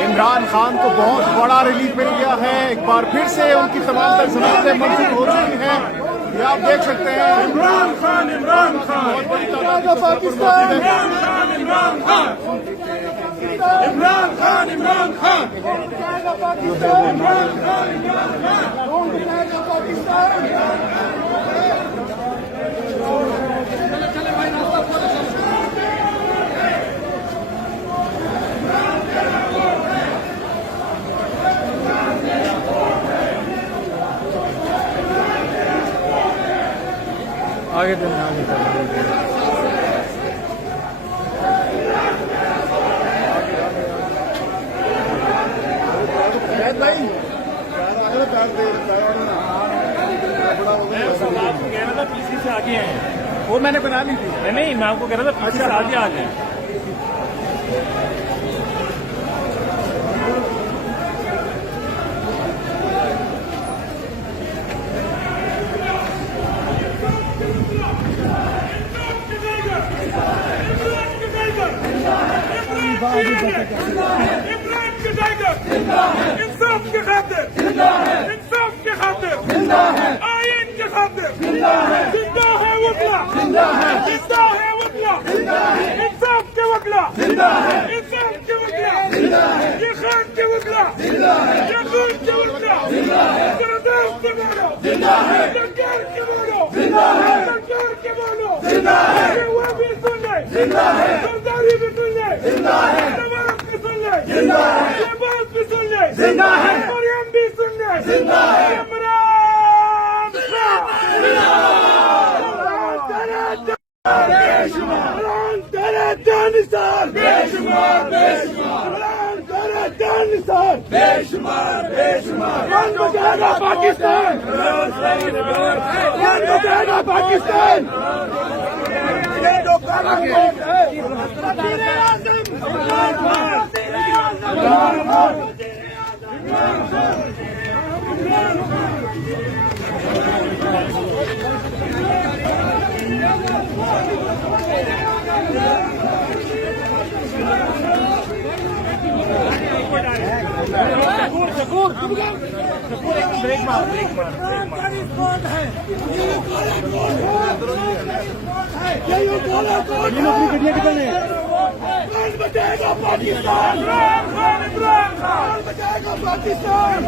इमरान खान को बहुत बड़ा रिलीफ मिल गया है। एक बार फिर से उनकी तमाम तर जमानतें मंजूर हो चुकी हैं। ये आप देख सकते हैं। इमरान खान बहुत बड़ी तादाद में पाकिस्तान इमरान खान इमरान खान इमरान खान आगे चलना आगे पीसी से आगे हैं। वो मैंने बना ली थी। नहीं, मैं आपको कह रहा था पीसी से आगे आ जाए। इमरान के टाइगर इंसाफ के खातिर, इंसाफ के खातिर, आयन के खातिर जिंदा है वकला, जिंदा है वकला, इंसाफ के वकला, इंसाफ के वकला, ये खान के वकला, ये खून के वकला, सरदार के बोलो, सरकार के बोलो, सरकार के बोलो, ये वो भी सुन ले, सरदारी भी सुन ले, जवाब भी सुन ले, ये बात भी सुन ले, मरियम भी सुन ले, इमरान तेरे जानिसार बेशुमार, इमरान तेरे जानिसार बेशुमार, कौन बचाएगा पाकिस्तान, कौन बचाएगा पाकिस्तान। ब्रेक मार कौन बचाएगा पाकिस्तान, इमरान खान बचाएगा पाकिस्तान।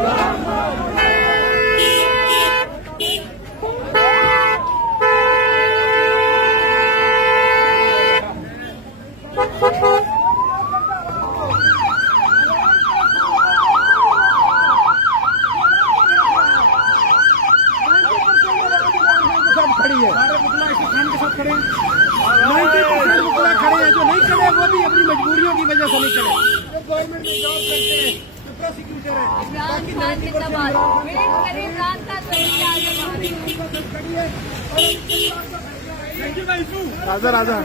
खड़ी है, खड़े 90% मुकला खड़े हैं। जो नहीं खड़े वो भी अपनी मजबूरियों की वजह से नहीं खड़े। गवर्नमेंट में जॉब करते हैं, प्रोसिक्यूटर है। इमरान खान जिंदाबाद, वेट करें इमरान का राजा राजा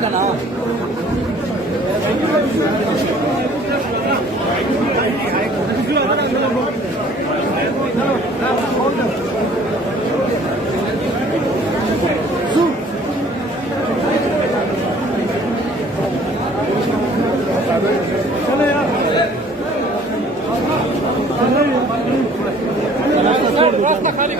का नाम रास्ता खाली